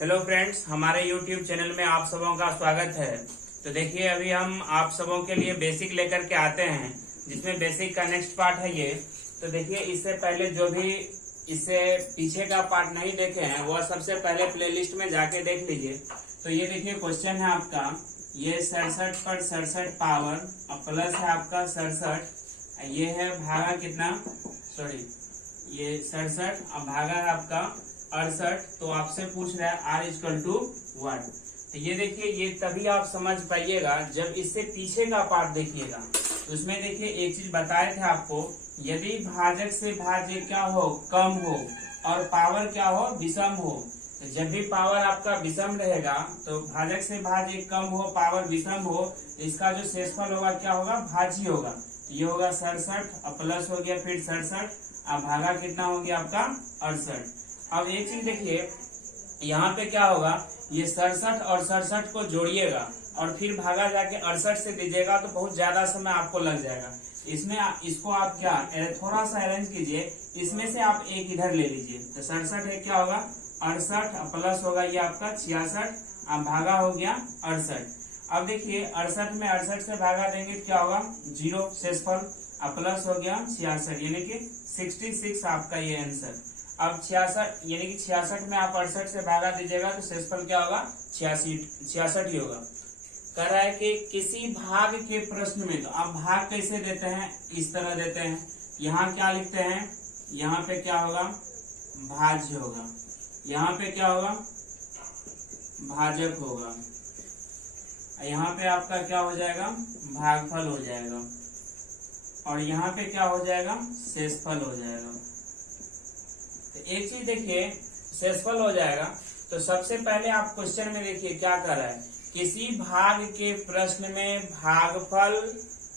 Hello friends, हमारे YouTube channel में आप सबों का स्वागत है। तो देखिए, अभी हम आप सबों के लिए बेसिक लेकर के आते हैं, जिसमें बेसिक का नेक्स्ट पार्ट है ये। तो देखिए, इससे पहले जो भी इससे पीछे का पार्ट नहीं देखे हैं वह सबसे पहले प्लेलिस्ट में जाके देख लीजिए। तो ये देखिए, क्वेश्चन है आपका ये 67 पर 67 पावर और प्लस है आपका 67। ये है भागा कितना, सॉरी ये 67 और भागा है आपका 68। तो आपसे पूछ रहा है R इक्वल टू 1। तो ये देखिए, ये तभी आप समझ पाइएगा जब इससे पीछे का पार्ट देखिएगा। तो उसमें देखिए, एक चीज बताए थे आपको, यदि भाजक से भाज्य क्या हो, कम हो और पावर क्या हो, विषम हो। तो जब भी पावर आपका विषम रहेगा तो भाजक से भाज्य कम हो, पावर विषम हो, तो इसका जो शेषफल होगा क्या होगा, भाज्य होगा। तो ये होगा 67 और प्लस हो गया फिर 67 और भागा कितना हो गया आपका 68। अब एक चीज देखिए, यहाँ पे क्या होगा, ये 67 और 67 को जोड़िएगा और फिर भागा जाके 68 से दीजिएगा तो बहुत ज्यादा समय आपको लग जाएगा। इसमें इसको आप क्या थोड़ा सा अरेंज कीजिए, इसमें से आप एक इधर ले लीजिए। तो 67 है क्या होगा 68 प्लस होगा ये आपका 66 और भागा हो गया 68। अब देखिए, 68 में 68 से भागा देंगे क्या होगा 0 शेषफल और प्लस हो गया 66 यानी कि 66 आपका ये आंसर। अब 66 यानी कि 66 में आप 68 से भागा दीजिएगा तो शेषफल क्या होगा 66 ही होगा। कह रहा है कि किसी भाग के प्रश्न में, तो आप भाग कैसे देते हैं, इस तरह देते हैं। यहाँ क्या लिखते हैं, यहाँ पे क्या होगा भाज्य होगा, यहाँ पे क्या होगा भाजक होगा, यहाँ पे आपका क्या हो जाएगा भागफल हो जाएगा और यहाँ पे क्या हो जाएगा शेषफल हो जाएगा। तो एक चीज देखिए, शेषफल हो जाएगा तो सबसे पहले आप क्वेश्चन में देखिए क्या कर रहा है, किसी भाग के प्रश्न में भागफल,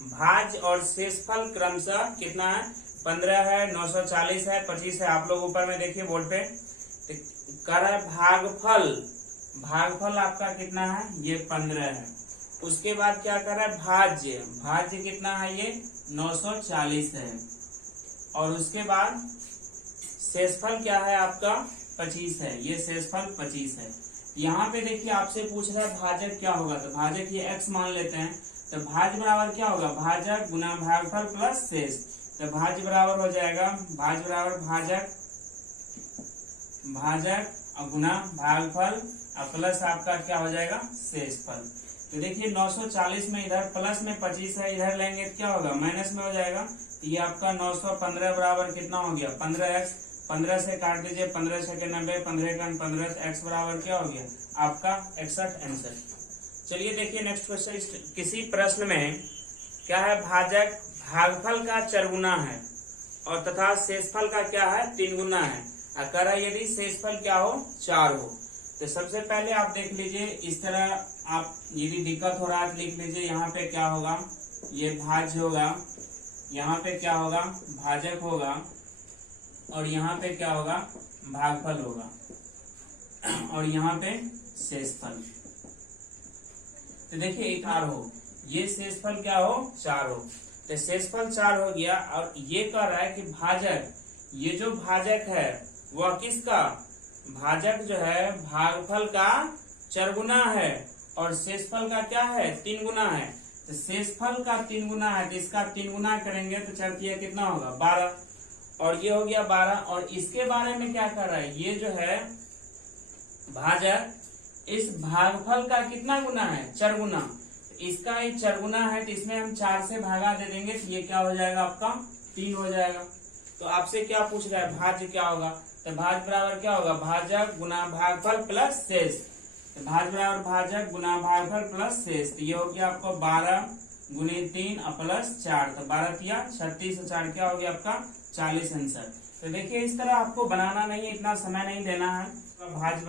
भाज्य और शेषफल क्रमशः कितना है 15 है, 940 है, 25 है। आप लोग ऊपर में देखिए बोर्ड पे, तो कर रहा है भागफल, भागफल आपका कितना है ये 15 है। उसके बाद क्या कर रहा है भाज्य, भाज्य कितना है ये 940 है और उसके बाद शेषफल क्या है आपका 25 है, ये शेषफल 25 है। यहाँ पे देखिए आपसे पूछ रहा है भाजक क्या होगा, तो भाजक ये x मान लेते हैं। तो भाज्य बराबर क्या होगा भाजक गुना भागफल प्लस शेष। तो भाज्य बराबर हो जाएगा भाज्य बराबर भाजक, भाजक और गुना भागफल और प्लस आपका क्या हो जाएगा शेषफल। तो देखिए 940 में इधर प्लस में 25 है, इधर लेंगे तो क्या होगा माइनस में हो जाएगा। तो ये आपका 915 बराबर कितना हो गया 15x, 15 से काट दीजिए, 15 से 90, 15 का 15, x बराबर क्या हो गया आपका 61 आंसर। चलिए देखिए नेक्स्ट क्वेश्चन, किसी प्रश्न में क्या है भाजक भागफल का 4 गुना है और तथा शेषफल का क्या है 3 गुना है। अगर यदि शेषफल क्या हो 4 हो। तो सबसे पहले आप देख लीजिए, इस तरह आप यदि दिक्कत हो रहा है लिख लीजिए, यहाँ पे क्या होगा ये भाज्य होगा, यहाँ पे क्या होगा भाजक होगा और यहाँ पे क्या होगा भागफल होगा और यहाँ पे शेषफल। तो देखिए एक 4 हो, ये शेषफल क्या हो 4 हो। तो शेषफल 4 हो गया और ये कह रहा है कि भाजक, ये जो भाजक है वह किसका, भाजक जो है भागफल का 4 गुना है और शेषफल का क्या है 3 गुना है। तो शेषफल का 3 गुना है तो इसका 3 गुना करेंगे तो 4 कितना होगा 12 और ये हो गया 12। और इसके बारे में क्या कर रहा है, ये जो है भाजक इस भागफल का कितना गुना है 4 गुना। तो इसका ये 4 गुना है तो इसमें हम 4 से भागा दे देंगे तो ये क्या हो जाएगा आपका 3 हो जाएगा। तो आपसे क्या पूछ रहा है भाज्य क्या होगा, तो भाज्य बराबर क्या होगा भाजक गुना भागफल प्लस शेष। तो भाज्य बराबर भाजक गुना भागफल प्लस शेष। तो ये हो गया आपको 12 गुनी 3 और प्लस 4, तो 12 तिया 36 और 4 क्या हो गया आपका 40 आंसर। तो देखिए इस तरह आपको बनाना नहीं है, इतना समय नहीं देना है। तो भाज्य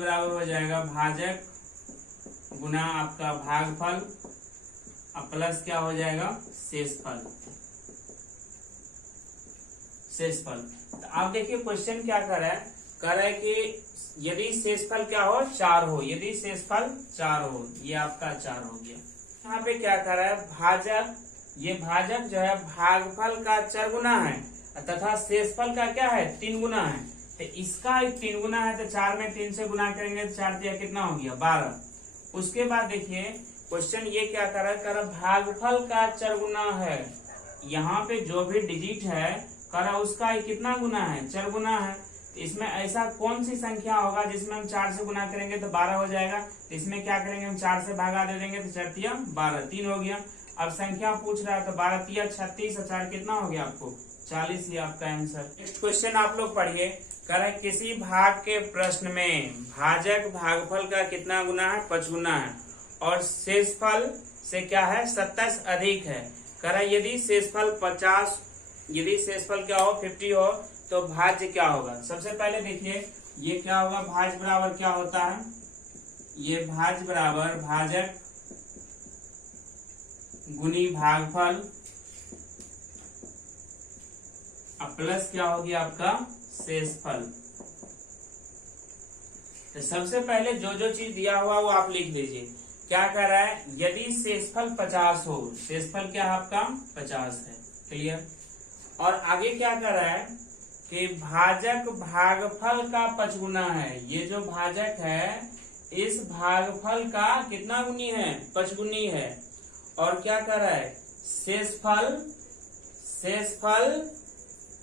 बराबर हो जाएगा भाजक गुना आपका भागफल और प्लस क्या हो जाएगा शेषफल। तो आप देखिए क्वेश्चन क्या कर रहा है, कह रहा है कि यदि शेषफल क्या हो 4 हो, यदि शेषफल 4 हो, ये आपका 4 हो गया। यहाँ पे क्या कर रहा है भाजक, ये भाजक जो है भागफल का 4 गुना है तथा शेषफल का क्या है 3 गुना है। तो इसका एक 3 गुना है, तो 4 में 3 से गुना करेंगे तो 4 दिया कितना हो गया 12। उसके बाद देखिए क्वेश्चन ये क्या कर रहा है, भागफल का चरगुना है। यहाँ पे जो भी डिजिट है करा उसका कितना गुना है, चरगुना है। तो इसमें ऐसा कौन सी संख्या होगा जिसमें हम 4 से गुना करेंगे तो 12 हो जाएगा। तो इसमें क्या करेंगे, हम 4 से भागा दे देंगे तो 4 तिया 12, 3 हो गया। अब संख्या पूछ रहा है तो 12 तिया 36 और 4 कितना हो गया आपको 40, ये आपका आंसर। नेक्स्ट क्वेश्चन आप लोग पढ़िए, कह रहा है किसी भाग के प्रश्न में भाजक भागफल का कितना गुना है, 5 गुना है, और शेषफल से क्या है 27 अधिक है। कह रहा है यदि शेषफल 50, यदि शेषफल क्या हो 50 हो तो भाज्य क्या होगा। सबसे पहले देखिए ये क्या होगा, भाज्य बराबर क्या होता है, ये भाज्य बराबर भाजक गुनी भागफल प्लस क्या होगी आपका शेषफल। तो सबसे पहले जो जो चीज दिया हुआ वो आप लिख दीजिए। क्या कह रहा है, यदि शेषफल 50 हो, शेषफल क्या है आपका 50 है, क्लियर। और आगे क्या कर रहा है कि भाजक भागफल का 5 गुना है। ये जो भाजक है इस भागफल का कितना गुनी है, 5 गुनी है। और क्या कर रहा है, शेषफल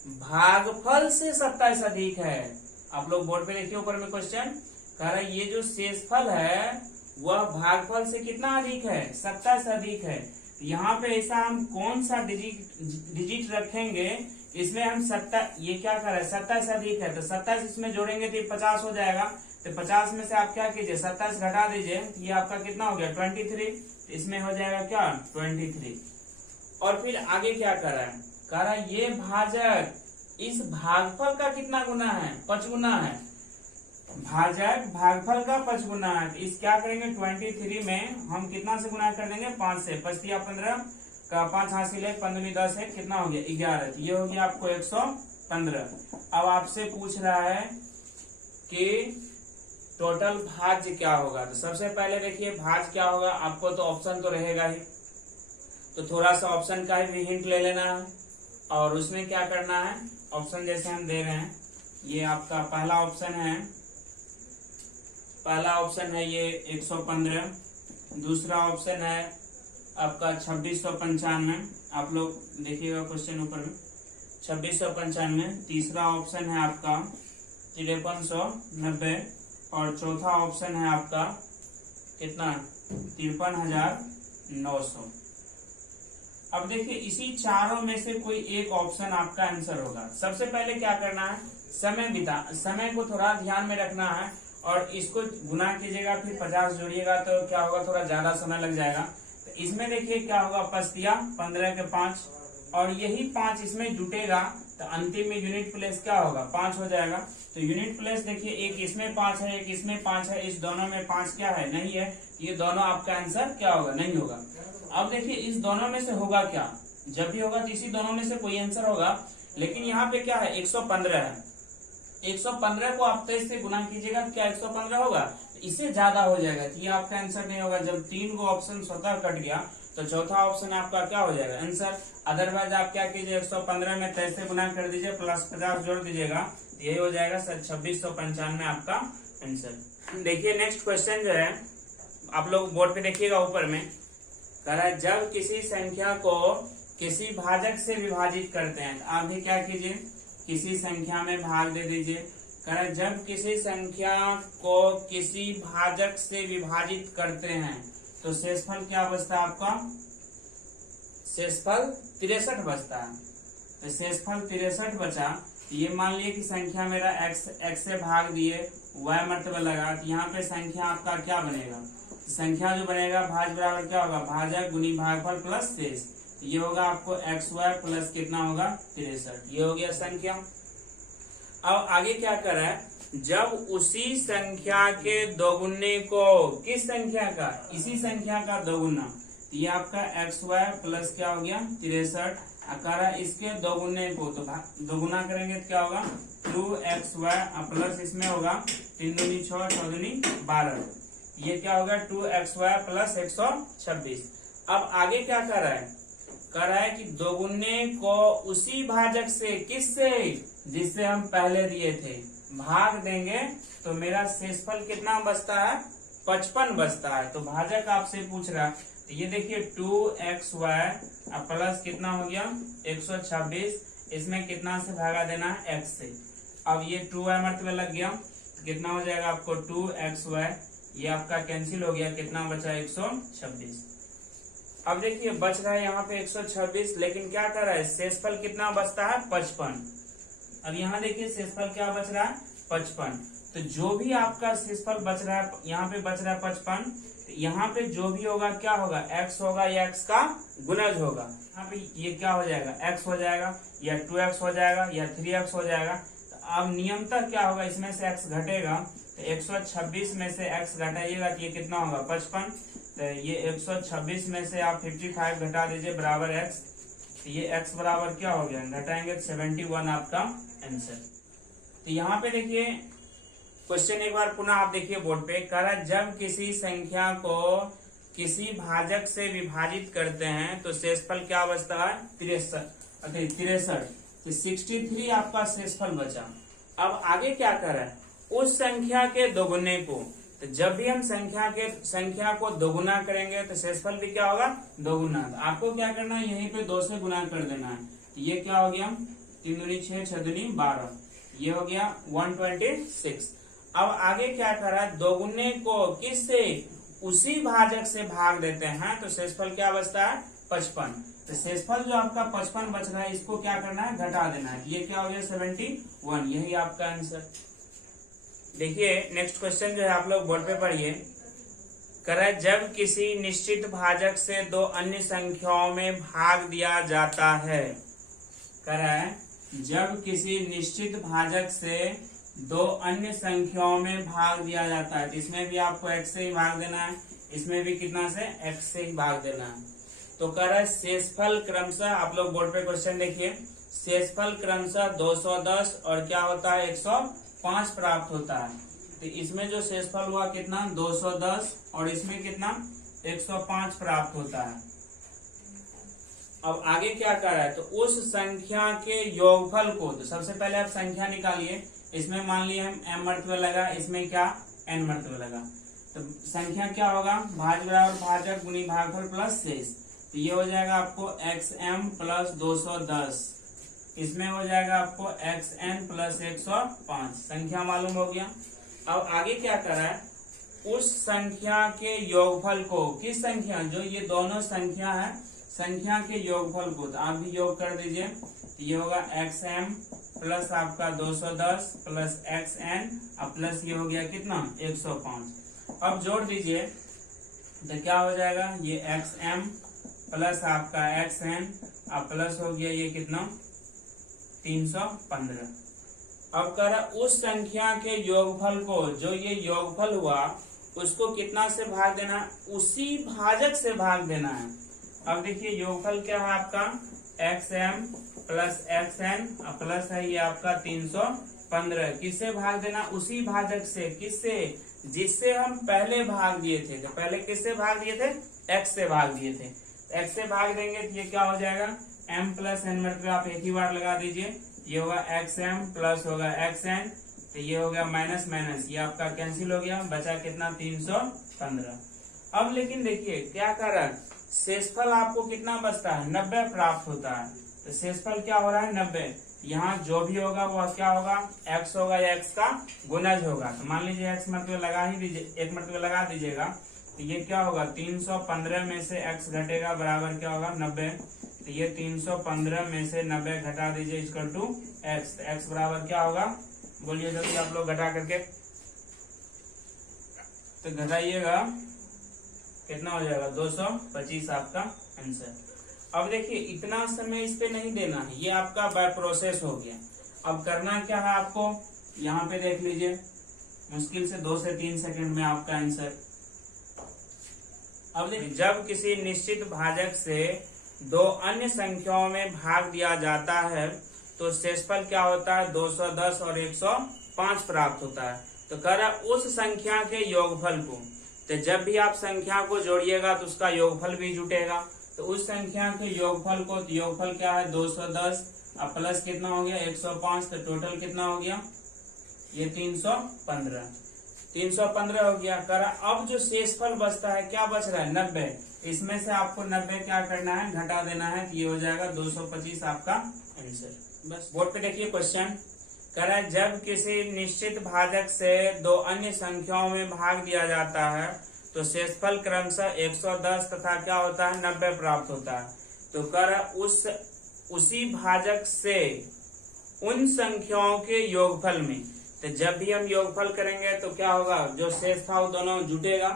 भागफल से 27 अधिक है। आप लोग बोर्ड पे देखिए ऊपर में क्वेश्चन कह रहा है ये जो शेषफल है वह भागफल से कितना अधिक है, 27 अधिक है। यहाँ पे ऐसा हम कौन सा डिजिट रखेंगे, इसमें हम ये क्या कर रहे हैं 27 अधिक है, तो 27 इसमें जोड़ेंगे तो 50 हो जाएगा। तो 50 में से आप क्या कीजिए 27 घटा दीजिए, ये आपका कितना हो गया 23, इसमें हो जाएगा क्या 23। और फिर आगे क्या कर रहा है, कह रहा है ये भाजक इस भागफल का कितना गुना है, 5 गुना है। भाजक भागफल का 5 गुना है, तो इस क्या करेंगे 23 में हम कितना से गुना कर देंगे 5 से, 5 या 15 का 5 हासिल है, 15 10 है, कितना हो गया 11, तो ये हो गया आपको 115। अब आपसे पूछ रहा है कि टोटल भाज्य क्या होगा। तो सबसे पहले देखिए भाज्य क्या होगा, आपको तो ऑप्शन तो रहेगा ही, तो थोड़ा सा ऑप्शन का भी हिंट ले लेना है। और उसमें क्या करना है, ऑप्शन जैसे हम दे रहे हैं, ये आपका पहला ऑप्शन है ये 115, दूसरा ऑप्शन है आपका 2695, आप लोग देखिएगा क्वेश्चन ऊपर में 2695, तीसरा ऑप्शन है आपका 5390, और चौथा ऑप्शन है आपका कितना 53,900। अब देखिए इसी चारों में से कोई एक ऑप्शन आपका आंसर होगा। सबसे पहले क्या करना है, समय को थोड़ा ध्यान में रखना है, और इसको गुना कीजिएगा फिर 50 जोड़िएगा तो क्या होगा थोड़ा ज्यादा समय लग जाएगा। तो इसमें देखिए क्या होगा 15 के 5, और यही 5 इसमें जुटेगा तो अंतिम में यूनिट प्लेस क्या होगा 5 हो जाएगा। तो यूनिट प्लेस देखिए एक इसमें 5 है, एक इसमें 5 है, इस दोनों में 5 क्या है नहीं है, ये दोनों आपका आंसर क्या होगा नहीं होगा। अब देखिए इस दोनों में से होगा क्या, जब भी होगा तो इसी दोनों में से कोई आंसर होगा। लेकिन यहाँ पे क्या है 115 है, 115 को आप 23 से गुना कीजिएगा तो क्या 115 होगा, तो इससे ज्यादा हो जाएगा, तो ये आपका आंसर नहीं होगा। जब 3 को ऑप्शन स्वतः कट गया तो चौथा ऑप्शन आपका क्या हो जाएगा आंसर। अदरवाइज आप क्या कीजिए 115 में 23 से गुना कर दीजिए प्लस 50 जोड़ दीजिएगा, यही हो जाएगा 2695 आपका आंसर। देखिए नेक्स्ट क्वेश्चन जो है आप लोग बोर्ड पे देखिएगा ऊपर में, कह रहा है जब किसी संख्या को किसी भाजक से विभाजित करते हैं, तो आप भी क्या कीजिए किसी संख्या में भाग दे दीजिए। कह रहा है जब किसी संख्या को किसी भाजक से विभाजित करते हैं तो शेषफल क्या बचता है आपका, शेषफल 63 बचता है। तो शेषफल 63 बचा, ये मान लिया कि संख्या मेरा x से भाग दिए y मर्तबा लगा, तो यहाँ पे संख्या आपका क्या बनेगा, संख्या जो बनेगा भाज्य बराबर क्या होगा भाजक गुनी भागफल प्लस शेष, ये होगा आपको xy प्लस कितना होगा 63, ये हो गया संख्या। अब आगे क्या कर रहा है, जब उसी संख्या के दोगुने को, किस संख्या का, इसी संख्या का दोगुना, ये आपका xy प्लस क्या हो गया 63, अकारा इसके दोगुने को तो दोगुना करेंगे तो क्या होगा 2xy प्लस इसमें होगा 3 दूनी 6 6 दूनी 12, ये क्या होगा 2xy प्लस 126। अब आगे क्या कर रहा है, कर रहा है कि दोगुने को उसी भाजक से, किससे, जिससे हम पहले दिए थे, भाग देंगे तो मेरा शेषफल कितना बचता है, 55 बचता है। तो भाजक आपसे पूछ रहा है, तो ये देखिए 2xy प्लस कितना हो गया 126, इसमें कितना से भागा देना है, x से। अब ये 2y मर्तबा लग गया, तो कितना हो जाएगा आपको 2xy, ये आपका कैंसिल हो गया, कितना बचा 126। अब देखिए बच रहा है यहाँ पे 126, लेकिन क्या कर रहा है, शेषफल कितना बचता है 55। अब यहाँ देखिए शेषफल क्या बच रहा है 55। तो जो भी आपका शेषफल बच रहा है, यहाँ पे बच रहा है 55, तो यहाँ पे जो भी होगा क्या होगा, x होगा या x का गुणज होगा। यहाँ पे ये क्या हो जाएगा, x हो जाएगा या 2x हो जाएगा या 3x हो जाएगा। तो अब नियमतः क्या होगा, इसमें से x घटेगा, तो 126 में से x घटाइएगा तो ये कितना होगा 55। तो ये 126 में से आप 55 घटा दीजिए बराबर x, तो ये x बराबर क्या हो गया, घटाएंगे 71 आपका आंसर। तो यहाँ पे देखिए क्वेश्चन एक बार पुनः आप देखिए बोर्ड पे, कह रहा है जब किसी संख्या को किसी भाजक से विभाजित करते हैं तो शेषफल क्या बचता है 63। तो 63 आपका शेषफल बचा। अब आगे क्या कर रहा है, उस संख्या के दोगुने को, तो जब भी हम संख्या को दोगुना करेंगे तो शेषफल भी क्या होगा, दोगुना। तो आपको क्या करना है, यहीं पे 2 से गुना कर देना है। तो ये क्या हो गया 3 दूनी 6, 6 दूनी 12, ये हो गया 126। अब आगे क्या कर रहा है, दोगुने को किससे, उसी भाजक से भाग देते हैं तो शेषफल क्या बचता है 55। तो शेषफल जो आपका 55 बच रहा है, इसको क्या करना है, घटा देना है। ये क्या हो गया 71, यही आपका आंसर। देखिए नेक्स्ट क्वेश्चन जो है आप लोग बोर्ड पे पढ़िए, कह रहा है जब किसी निश्चित भाजक से 2 अन्य संख्याओं में भाग दिया जाता है, कह रहा है जब किसी निश्चित भाजक से 2 अन्य संख्याओं में भाग दिया जाता है, तो इसमें भी आपको x से ही भाग देना है, इसमें भी कितना से x से ही भाग देना है। तो कह रहा है शेषफल क्रमशः, आप लोग बोर्ड पे क्वेश्चन देखिए, शेषफल क्रमशः 210 और क्या होता है 105 प्राप्त होता है। तो इसमें जो शेषफल हुआ कितना 210 और इसमें कितना 105 प्राप्त होता है। अब आगे क्या कर रहा है, तो उस संख्या के योगफल को, तो सबसे पहले आप संख्या निकालिए, इसमें मान लिए हम m मर्तबा लगा, इसमें क्या n मर्तबा लगा। तो संख्या क्या होगा, भाज्य बराबर भाजक गुनी भागफल प्लस शेष। तो ये हो जाएगा आपको xm प्लस 210, इसमें हो जाएगा आपको xn प्लस 105, संख्या मालूम हो गया। अब आगे क्या कर रहा है, उस संख्या के योगफल को, किस संख्या, जो ये दोनों संख्या है, संख्या के योगफल को, तो आप भी योग कर दीजिए। ये होगा xm प्लस आपका 210 प्लस xn और प्लस ये हो गया कितना 105। अब जोड़ दीजिए तो क्या हो जाएगा, ये xm प्लस आपका xn और प्लस हो गया ये कितना 315। अब कर उस संख्या के योगफल को, जो ये योगफल हुआ उसको कितना से भाग देना है, उसी भाजक से भाग देना है। अब देखिए योगफल क्या है आपका xm प्लस xn और प्लस है ये आपका 315, किससे भाग देना, उसी भाजक से, किससे, जिससे हम पहले भाग दिए थे। तो पहले किससे भाग दिए थे, x से भाग दिए थे। x से भाग देंगे तो ये क्या हो जाएगा m प्लस n मर्तबा आप एक ही बार लगा दीजिए, ये होगा xm प्लस होगा xn, तो ये हो गया माइनस माइनस, ये आपका कैंसिल हो गया, बचा कितना 315। अब लेकिन देखिए क्या कर रहा है, शेषफल आपको कितना बचता है 90 प्राप्त होता है। तो शेषफल क्या हो रहा है 90, यहाँ जो भी होगा वो क्या होगा, x होगा या x का गुणज होगा। तो मान लीजिए x मर्तबा लगा ही दीजिए, एक मर्तबा लगा दीजिएगा, तो ये क्या होगा 315 में से x घटेगा बराबर क्या होगा 90। तो ये 315 में से 90 घटा दीजिए इक्वल टू x, तो x बराबर क्या होगा, बोलिए जल्दी आप लोग घटा करके, तो घटाइएगा कितना हो जाएगा 225 आपका आंसर। अब देखिए इतना समय इस पे नहीं देना है, ये आपका बाय प्रोसेस हो गया। अब करना क्या है आपको, यहाँ पे देख लीजिए, मुश्किल से 2 से 3 सेकंड में आपका आंसर। अब देखिए जब किसी निश्चित भाजक से 2 अन्य संख्याओं में भाग दिया जाता है तो शेषफल क्या होता है 210 और 105 प्राप्त होता है। तो कह रहा है उस संख्या के योगफल को, तो जब भी आप संख्या को जोड़िएगा तो उसका योगफल भी जुटेगा। तो उस संख्या के योगफल को, तो योगफल क्या है 210 और प्लस कितना हो गया 105, तो टोटल कितना हो गया ये 315 हो गया। करा अब जो शेषफल बचता है, क्या बच रहा है 90, इसमें से आपको 90 क्या करना है, घटा देना है। ये हो जाएगा 225 आपका आंसर। बस बोर्ड पे देखिए क्वेश्चन कह रहा है जब किसी निश्चित भाजक से दो अन्य संख्याओं में भाग दिया जाता है तो शेषफल क्रमशः 110 तथा क्या होता है 90 प्राप्त होता है। तो कर उसी भाजक से उन संख्याओं के योगफल में, तो जब भी हम योगफल करेंगे तो क्या होगा, जो शेष था वो दोनों जुटेगा।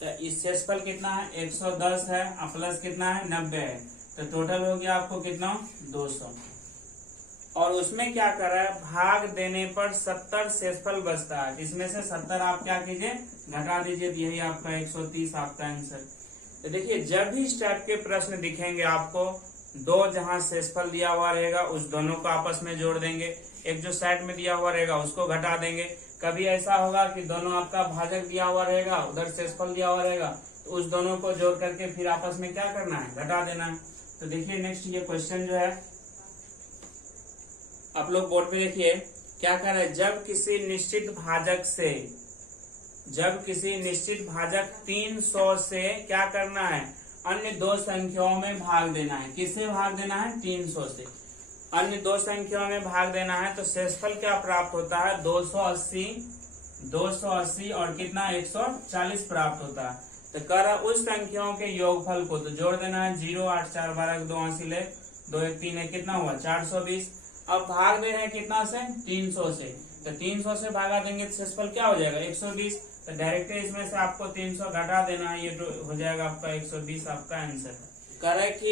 तो इस शेषफल कितना है 110 है, प्लस कितना है 90 है, तो टोटल हो गया आपको कितना 200। और उसमें क्या कर रहा है, भाग देने पर 70 शेषफल बचता है। इसमें से 70 आप क्या कीजिए, घटा दीजिए, यही आपका 130 आपका आंसर। तो देखिए जब भी इस टाइप के प्रश्न दिखेंगे आपको, दो जहां शेषफल दिया हुआ रहेगा उस दोनों को आपस में जोड़ देंगे, एक जो साइड में दिया हुआ रहेगा उसको घटा देंगे। कभी ऐसा होगा कि दोनों आपका भाजक दिया हुआ रहेगा, उधर शेषफल दिया हुआ रहेगा, तो उस दोनों को जोड़ करके फिर आपस में क्या करना है, घटा देना है। तो देखिए नेक्स्ट ये क्वेश्चन जो है आप लोग बोर्ड पे देखिए क्या कर रहे हैं, जब किसी निश्चित भाजक 300 से क्या करना है, अन्य दो संख्याओं में भाग देना है। किससे भाग देना है, 300 से अन्य दो संख्याओं में भाग देना है। तो शेषफल क्या प्राप्त होता है, 280 और कितना 140 प्राप्त होता है। तो कर उस संख्याओं के योगफल को तो जोड़ देना है, 0 8 4 12 2 80 ले 2 1 3 है, कितना हुआ 420। अब भाग दे रहे हैं कितना से, 300 से, तो 300 से भागा देंगे तो शेषफल क्या हो जाएगा 120। तो डायरेक्ट इसमें से आपको 300 घटा देना है, ये हो जाएगा आपका 120 आपका आंसर। करे कि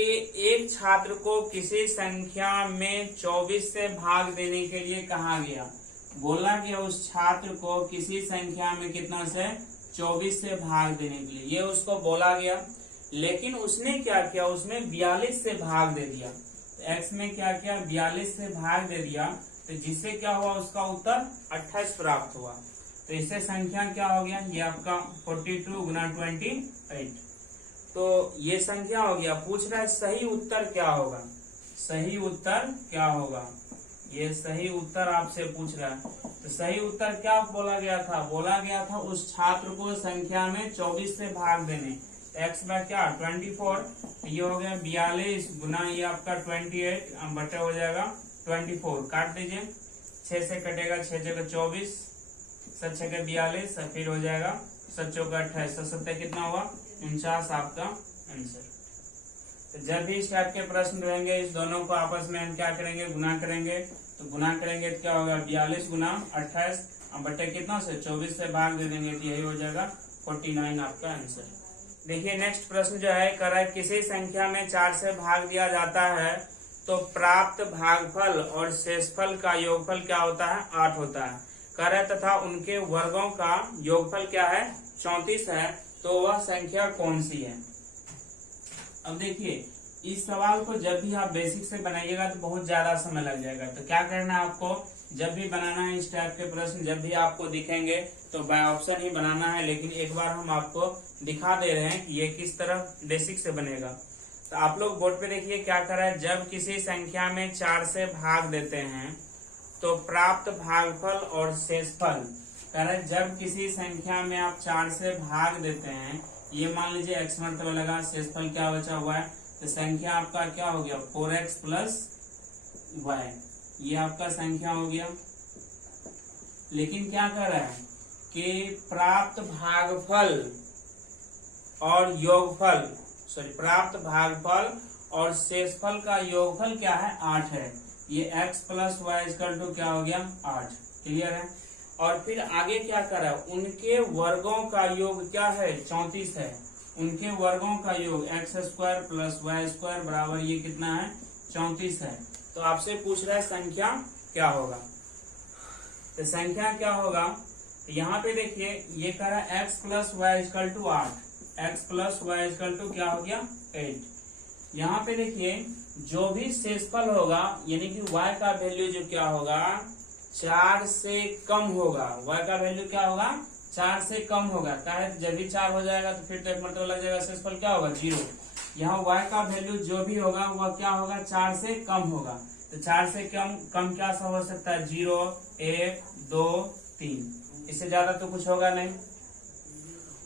एक छात्र को किसी संख्या में 24 से भाग देने के लिए कहा गया, बोला गया उस छात्र को किसी संख्या में कितना से 24 से भाग देने के लिए, ये उसको बोला गया। लेकिन उसने क्या किया, उसने 42 से भाग दे दिया। एक्स में क्या किया, 42 से भाग दे दिया, तो जिससे क्या हुआ, उसका उत्तर 28 प्राप्त हुआ। तो इससे संख्या क्या हो गया, ये आपका 42 गुना 28, तो ये संख्या हो गया। पूछ रहा है सही उत्तर क्या होगा, सही उत्तर क्या होगा, ये सही उत्तर आपसे पूछ रहा है। तो सही उत्तर क्या बोला गया था, बोला गया था उस छात्र को संख्या में 24 से भाग देने। एक्स बाय क्या 24, ये हो गया 42 गुना ये आपका 28 बटे हो जाएगा 24, काट दीजिए, 6 से कटेगा, 6 जगह 24, 7 6 42, फिर हो जाएगा 7 चौका 28, 7 कितना हुआ 49 आपका आंसर। तो जब भी इस टाइप के प्रश्न रहेंगे इस दोनों को आपस में हम क्या करेंगे, गुना करेंगे। तो गुना करेंगे तो क्या होगा 42 गुना 28 बटे कितना से 24 से भाग दे देंगे, तो यही हो जाएगा 49 आपका आंसर। देखिए नेक्स्ट प्रश्न जो है कह रहा है किसी संख्या में 4 से भाग दिया जाता है तो प्राप्त भागफल और शेषफल का योगफल क्या होता है, 8 होता है। कह रहा है तथा उनके वर्गों का योगफल क्या है 34 है, तो वह संख्या कौन सी है। अब देखिए इस सवाल को जब भी आप बेसिक से बनाइएगा तो बहुत ज्यादा समय लग जाएगा। तो क्या करना है आपको, जब भी बनाना है इस टाइप के प्रश्न जब भी आपको दिखेंगे तो बाय ऑप्शन ही बनाना है। लेकिन एक बार हम आपको दिखा दे रहे हैं कि ये किस तरह बेसिक से बनेगा। तो आप लोग बोर्ड पे देखिए क्या कर रहा है, जब किसी संख्या में 4 से भाग देते हैं तो प्राप्त भागफल और शेषफल। कह रहा है जब किसी संख्या में आप 4 से भाग देते हैं, ये मान लीजिए x मरतबा लगा, शेषफल क्या बचा हुआ है, तो संख्या आपका क्या हो गया 4x प्लस y, ये आपका संख्या हो गया। लेकिन क्या कर रहा है कि प्राप्त भागफल और योगफल, प्राप्त भागफल और शेषफल का योगफल क्या है 8 है। ये x plus y equal to क्या हो गया 8, क्लियर है। और फिर आगे क्या कर रहा है, उनके वर्गों का योग क्या है 34 है। उनके वर्गों का योग x square plus y square बराबर ये कितना है 34 है। तो आपसे पूछ रहा है संख्या क्या होगा, तो संख्या क्या होगा, तो यहाँ पे देखिए ये कह रहा है x plus y equal to 8, x plus y equal to क्या हो गया 8। यहाँ पे देखिए जो भी शेषफल होगा यानी कि y का वैल्यू जो क्या होगा 4 से कम होगा, y का वैल्यू क्या होगा 4 से कम होगा। कहे जब भी 4 हो जाएगा तो फिर तो एक मतलब लग जाएगा, शेषफल क्या होगा 0। यहाँ y का वैल्यू जो भी होगा वह क्या होगा 4 से कम होगा। तो 4 से कम क्या सा हो सकता है 0 1 2 3। इससे ज्यादा तो कुछ होगा नहीं।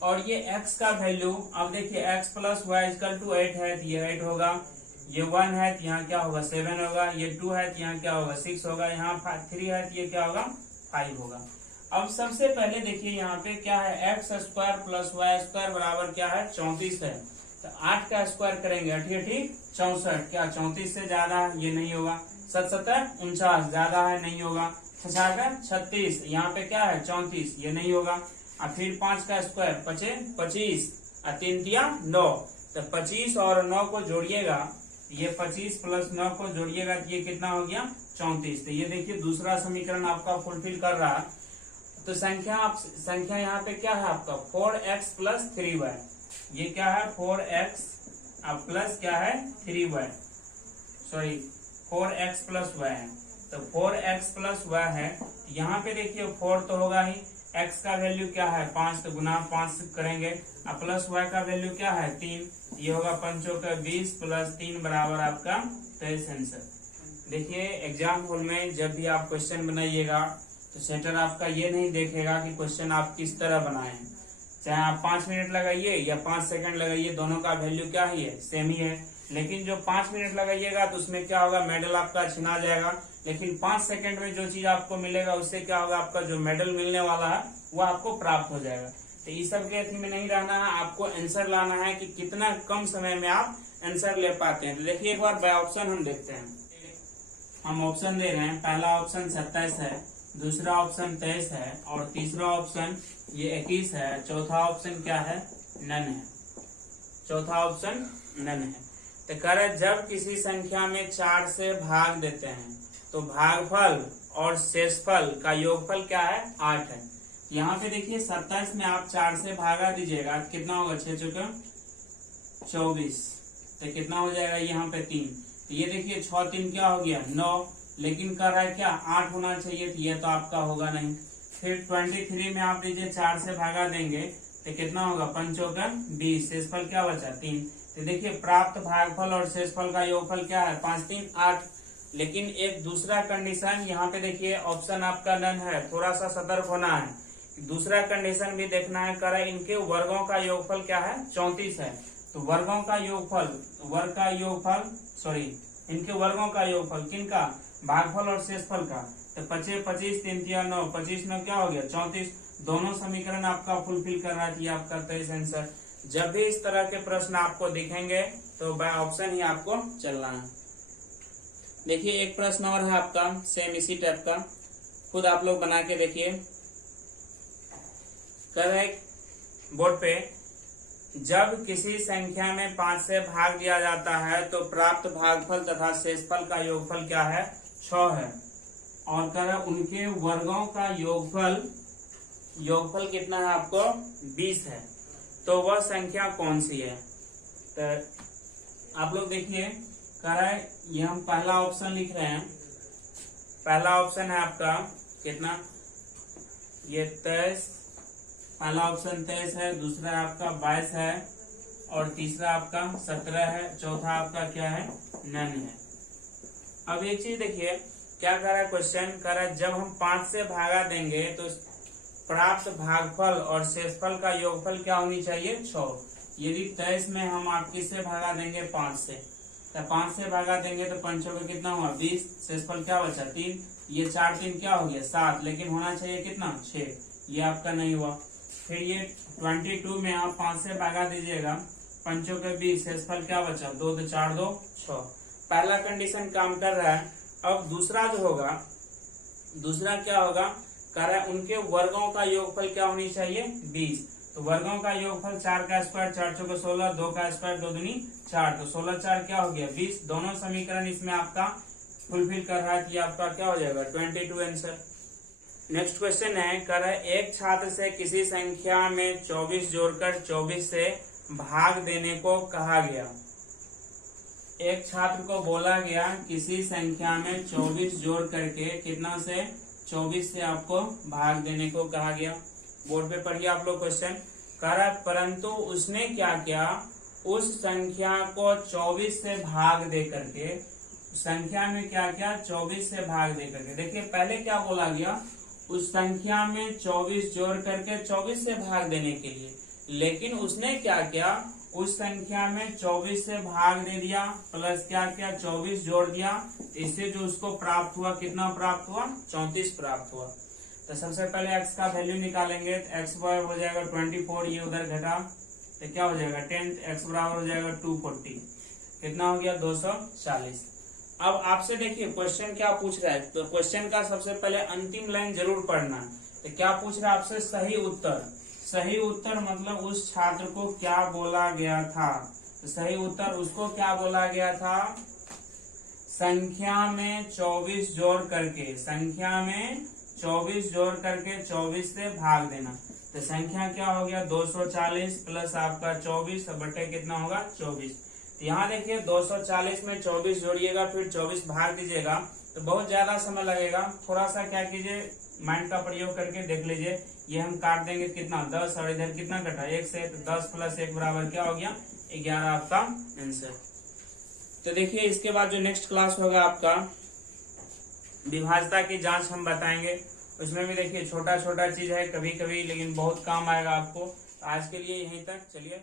और ये x का वैल्यू अब देखिए x plus y equal to 8 है तो ये 8 होगा, ये 1 है तो यहाँ क्या होगा 7 होगा, ये 2 है तो यहाँ क्या होगा 6 होगा, यहाँ 3 है तो ये क्या होगा 5 होगा। अब सबसे पहले देखिए यहाँ पे क्या है, x square plus y square बराबर क्या है 34 है। तो 8 का स्क्वायर करेंगे 8 ठीक 64, क्या 34 से ज्यादा है ये नहीं होगा। 7 7 49 ज्यादा है नहीं होगा। 6 36 यहाँ पे क्या है 34 ये नहीं होगा। और फिर 5 का स्क्वायर 25 और 3 दिया 9, तो 25 और 9 को जोड़िएगा, ये 25 प्लस 9 को जोड़िएगा तो ये कितना हो गया 34। तो ये देखिए दूसरा समीकरण आपका फुलफिल कर रहा है। तो संख्या यहाँ पे क्या है आपका 4x प्लस 3y, ये क्या है 4x अब प्लस क्या है 3y, sorry 4x plus y है। तो 4x प्लस y है, यहाँ पे देखिए 4 तो होगा ही, x का वैल्यू क्या है 5 तो गुना 5 करेंगे, अब प्लस y का वैल्यू क्या है 3, ये होगा 5 का 20 प्लस 3 बराबर आपका 23 आंसर। देखिए एग्जाम हॉल में जब भी आप क्वेश्चन बनाइएगा तो सेटर आपका ये नहीं देखेगा कि क्वेश्चन आप किस तरह बनाए हैं, चाहे आप 5 मिनट लगाइए या 5 सेकंड लगाइए, दोनों का वैल्यू क्या ही है सेम ही है। लेकिन जो 5 मिनट लगाइएगा तो उसमें क्या होगा मेडल आपका छिना जाएगा, लेकिन 5 सेकंड में जो चीज आपको मिलेगा उससे क्या होगा आपका जो मेडल मिलने वाला है वो आपको प्राप्त हो जाएगा। तो इस सब के अथी में नहीं रहना है, आपको आंसर लाना है कि कितना कम समय में आप आंसर ले पाते हैं। तो देखिए एक बार बाय ऑप्शन हम देखते हैं, हम ऑप्शन दे रहे हैं, पहला ऑप्शन 27 है, दूसरा ऑप्शन 23 है और तीसरा ऑप्शन ये 21 है, चौथा ऑप्शन क्या है नन है, चौथा ऑप्शन नन है। तो कह रहे जब किसी संख्या में 4 से भाग देते हैं तो भागफल और शेषफल का योगफल क्या है 8 है। यहाँ पे देखिए 27 में आप 4 से भागा दीजिएगा कितना होगा 6 चौके 24, तो कितना हो जाएगा यहाँ पे 3, तो ये देखिए 6 3 क्या हो गया 9, लेकिन कर रहा है क्या 8 होना चाहिए, तो ये तो आपका होगा नहीं। फिर 23 में आप लीजिए 4 से भागा देंगे तो कितना होगा 5 चौका 20, शेषफल क्या बचा 3। तो देखिए प्राप्त भागफल और शेषफल का योगफल क्या है 5 3 8। लेकिन एक दूसरा कंडीशन यहाँ पे देखिए ऑप्शन आपका नन है, थोड़ा सा सतर्क होना है, दूसरा कंडीशन भी देखना है। कर इनके वर्गों का योगफल क्या है 34 है, तो वर्गों का योगफल वर्ग का योगफल सॉरी इनके वर्गों का योगफल किनका भागफल और शेषफल का, तो 25 25 3 3 9 25 9 क्या हो गया 34। दोनों समीकरण आपका फुलफिल कर रहा है आपका 23 आंसर। जब भी इस तरह के प्रश्न आपको दिखेंगे तो बाय ऑप्शन ही आपको चलना है। देखिए एक प्रश्न और है आपका सेम इसी टाइप का, खुद आप लोग बना के देखिए। कह रहे बोर्ड पे जब किसी संख्या में 5 से भाग दिया जाता है तो प्राप्त भागफल तथा शेषफल का योगफल क्या है 6 है, और कह रहे उनके वर्गों का योगफल कितना है आपको 20 है, तो वह संख्या कौन सी है। तो आप लोग देखिए कह रहा है ये हम पहला ऑप्शन लिख रहे हैं, पहला ऑप्शन है आपका कितना ये 23, पहला ऑप्शन 23 है, दूसरा आपका 22 है और तीसरा आपका 17 है, चौथा आपका क्या है नन है। अब एक चीज देखिए क्या कर रहा है क्वेश्चन, कर रहा है जब हम 5 से भागा देंगे तो प्राप्त भागफल और शेषफल का योगफल क्या होनी चाहिए 6। यदि 23 में हम आप किससे भागा देंगे 5 से, तो 5 से भागा देंगे तो 5 का कितना हुआ 20, शेषफल क्या बचा 3, ये 4 3 क्या हो गया 7, लेकिन होना चाहिए कितना 6, ये आपका नहीं हुआ। फिर ये 22 में आप 5 से भागा दीजिएगा 5 के 20, शेषफल क्या बचा 2 तो 4 2 6। पहला कंडीशन काम कर रहा है। अब दूसरा जो होगा, दूसरा क्या होगा, कह रहा है उनके वर्गों का योगफल क्या होनी चाहिए 20, तो वर्गों का योगफल 4 का स्क्वायर 4 चौके 16, 2 का स्क्वायर 2 दूनी 4, तो 16 4 क्या हो गया 20। दोनों समीकरण इसमें आपका फुलफिल कर रहा है कि आपका क्या हो जाएगा 22 आंसर। नेक्स्ट क्वेश्चन है, कह रहा है एक छात्र से किसी संख्या में 24 जोड़कर 24 से भाग देने को कहा गया। एक छात्र को बोला गया किसी संख्या में 24 जोड़ करके कितना से 24 से आपको भाग देने को कहा गया। बोर्ड पे पढ़िए आप लोग क्वेश्चन। कह रहा है परंतु उसने क्या किया, उस संख्या को 24 से भाग दे करके, संख्या में क्या किया 24 से भाग दे करके। देखिए पहले क्या बोला गया, उस संख्या में 24 जोड़ करके 24 से भाग देने के लिए। लेकिन उसने क्या किया, उस संख्या में 24 से भाग दे दिया प्लस क्या किया 24 जोड़ दिया। इससे जो उसको प्राप्त हुआ कितना प्राप्त हुआ, 34 प्राप्त हुआ। तो सबसे पहले x का वैल्यू निकालेंगे तो x बराबर हो जाएगा 24, ये उधर घटा तो क्या हो जाएगा 10, x बराबर हो जाएगा 240, कितना हो गया 240। अब आपसे देखिए क्वेश्चन क्या पूछ रहा है, तो क्वेश्चन का सबसे पहले अंतिम लाइन जरूर पढ़ना। तो क्या पूछ रहा है आपसे, सही उत्तर। सही उत्तर मतलब उस छात्र को क्या बोला गया था, तो सही उत्तर उसको क्या बोला गया था, संख्या में 24 जोड़ करके, संख्या में 24 जोड़ करके 24 से भाग देना। तो संख्या क्या हो गया 240 प्लस आपका 24 बटे कितना होगा 24। तो यहाँ देखिए 240 में 24 जोड़िएगा फिर 24 भाग दीजिएगा तो बहुत ज्यादा समय लगेगा। थोड़ा सा क्या कीजिए, माइंड का प्रयोग करके देख लीजिए। ये हम काट देंगे कितना 10 और इधर कितना कटा 1 से, तो 10 प्लस 1 बराबर क्या हो गया 11 आपका आंसर। तो देखिए इसके बाद जो नेक्स्ट क्लास होगा आपका विभाज्यता की जांच हम बताएंगे। उसमें भी देखिए छोटा छोटा चीज है कभी कभी, लेकिन बहुत काम आएगा आपको। तो आज के लिए यहीं तक, चलिए।